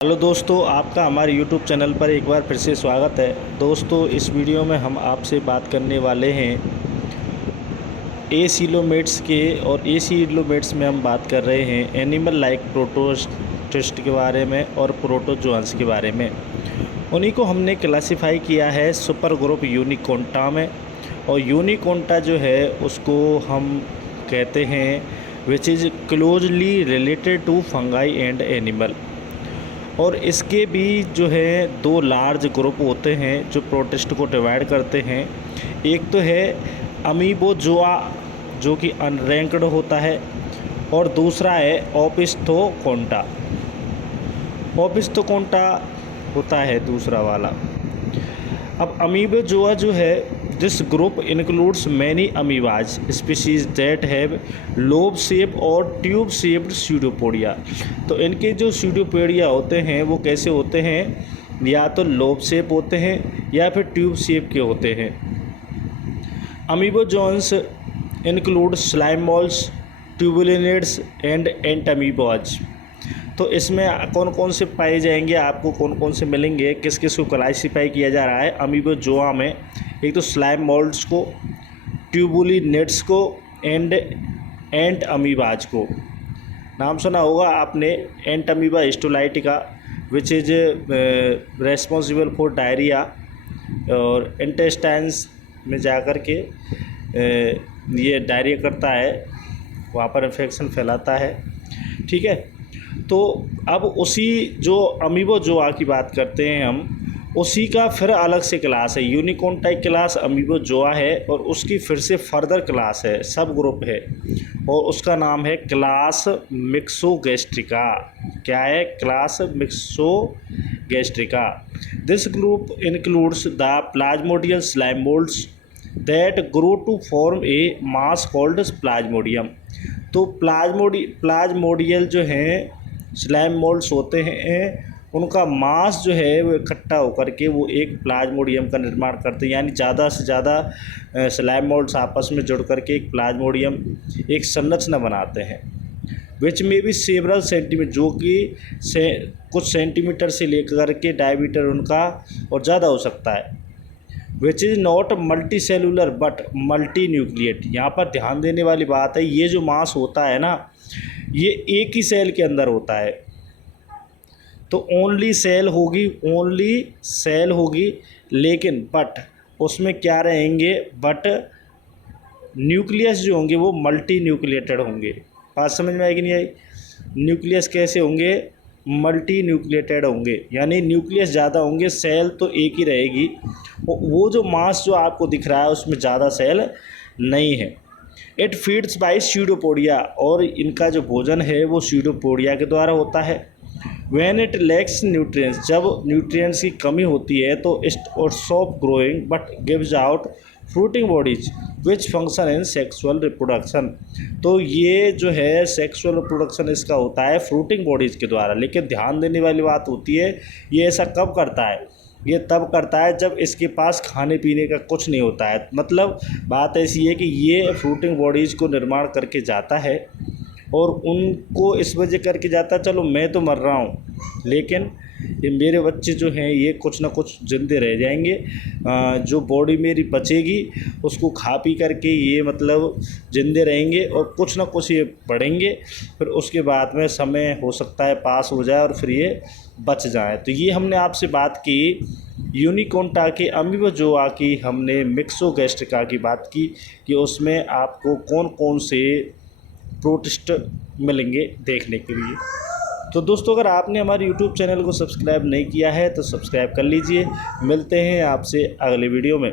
Hello दोस्तों, आपका हमारे YouTube चैनल पर एक बार फिर से स्वागत है। दोस्तों, इस वीडियो में हम आपसे बात करने वाले हैं एसिलोमेट्स के। और एसिलोमेट्स में हम बात कर रहे हैं एनिमल लाइक प्रोटोस्ट के बारे में और प्रोटोजोअन्स के बारे में। उन्हीं को हमने क्लासिफाई किया है सुपर ग्रुप यूनिकोंटा में। और यूनिकोंटा जो है उसको हम कहते हैं which is closely related to fungi and animal. और इसके भी जो है दो लार्ज ग्रुप होते हैं जो प्रोटिस्ट को डिवाइड करते हैं। एक तो है अमीबोजोआ जो कि अनरैंक्ड होता है, और दूसरा है ओपिस्थोकोंटा। ओपिस्थोकोंटा होता है दूसरा वाला। अब अमीबोजोआ जो है, this group includes many amoebas species that have lobe shape और ट्यूब शेप्ड स्यूडोपोडिया। तो इनके जो स्यूडोपोडिया होते हैं वो कैसे होते हैं, या तो लोब शेप होते हैं या फिर ट्यूब शेप के होते हैं। अमीबोजोन्स इंक्लूड स्लाइम मोल्स, ट्यूबुलिनिड्स एंड एंटमीबोज। तो इसमें कौन कौन से पाए जाएंगे, आपको कौन कौन से मिलेंगे, किस किस को क्लासिफाई किया जा रहा है अमीबोजोआ में। एक तो स्लाइम मोल्ड्स को, ट्यूबुलिनिड्स को एंड एंट अमीबाज को। नाम सुना होगा आपने entamoeba histolytica which is responsible for diarrhoea, और इंटेस्टाइन्स में जाकर के ये डायरिया करता है, वहाँ पर इन्फेक्शन फैलाता है। ठीक है, तो अब उसी जो अमीबोजोआ की बात करते हैं हम, उसी का फिर अलग से क्लास है। यूनिकोंटा क्लास अमीबोजोआ है, और उसकी फिर से फर्दर क्लास है, सब ग्रुप है, और उसका नाम है क्लास मिक्सोगैस्ट्रिका। क्या है? Class Myxogastria. This group includes the plasmodial slime moulds that grow to form a mass called plasmodium. तो प्लाज्मोडियल जो हैं स्लाइम मोल्ड्स होते हैं, उनका मास जो है वो इकट्ठा होकर के वो एक प्लाज्मोडियम का निर्माण करते हैं। यानी ज़्यादा से ज़्यादा स्लाइम मोल्ड्स आपस में जुड़ करके एक प्लाज्मोडियम, एक संरचना बनाते हैं। विच में भी सेवरल सेंटीमीटर, जो कि कुछ सेंटीमीटर से लेकर के डायमीटर उनका और ज़्यादा हो सकता है। Which is not multi cellular but multi nucleate. यहाँ पर ध्यान देने वाली बात है, ये जो मास होता है ना, ये एक ही सेल के अंदर होता है। तो ओनली सेल होगी, लेकिन बट उसमें क्या रहेंगे, बट न्यूक्लियस जो होंगे वो मल्टी न्यूक्लिएटेड होंगे। बात समझ में आई कि नहीं आई? न्यूक्लियस कैसे होंगे? मल्टी न्यूक्लिएटेड होंगे, यानी न्यूक्लियस ज़्यादा होंगे, सेल तो एक ही रहेगी। वो जो मास जो आपको दिख रहा है उसमें ज़्यादा सेल नहीं है। इट फीड्स बाय स्यूडोपोडिया, और इनका जो भोजन है वो स्यूडोपोडिया के द्वारा होता है। व्हेन इट लैक्स न्यूट्रिएंट्स, जब न्यूट्रिएंट्स की कमी होती है तो इट और stop growing but gives out fruiting bodies which function in sexual reproduction. तो ये जो है सेक्सुअल रिप्रोडक्शन इसका होता है फ्रूटिंग बॉडीज़ के द्वारा। लेकिन ध्यान देने वाली बात होती है, ये ऐसा कब करता है? ये तब करता है जब इसके पास खाने पीने का कुछ नहीं होता है। मतलब बात ऐसी है कि ये फ्रूटिंग बॉडीज़ को निर्माण करके जाता है, और उनको इस वजह करके जाता है, चलो मैं तो मर रहा हूँ, लेकिन ये मेरे बच्चे जो हैं ये कुछ ना कुछ जिंदे रह जाएंगे। जो बॉडी मेरी बचेगी उसको खा पी करके ये मतलब जिंदे रहेंगे, और कुछ ना कुछ ये बढ़ेंगे। फिर उसके बाद में समय हो सकता है पास हो जाए और फिर ये बच जाए। तो ये हमने आपसे बात की यूनिकोंटा के अमीबोजोआ की, हमने मिक्सोगैस्ट्रिका की बात की कि उसमें आपको कौन कौन से प्रोटिस्ट मिलेंगे देखने के लिए। तो दोस्तों, अगर आपने हमारे YouTube चैनल को सब्सक्राइब नहीं किया है तो सब्सक्राइब कर लीजिए। मिलते हैं आपसे अगले वीडियो में।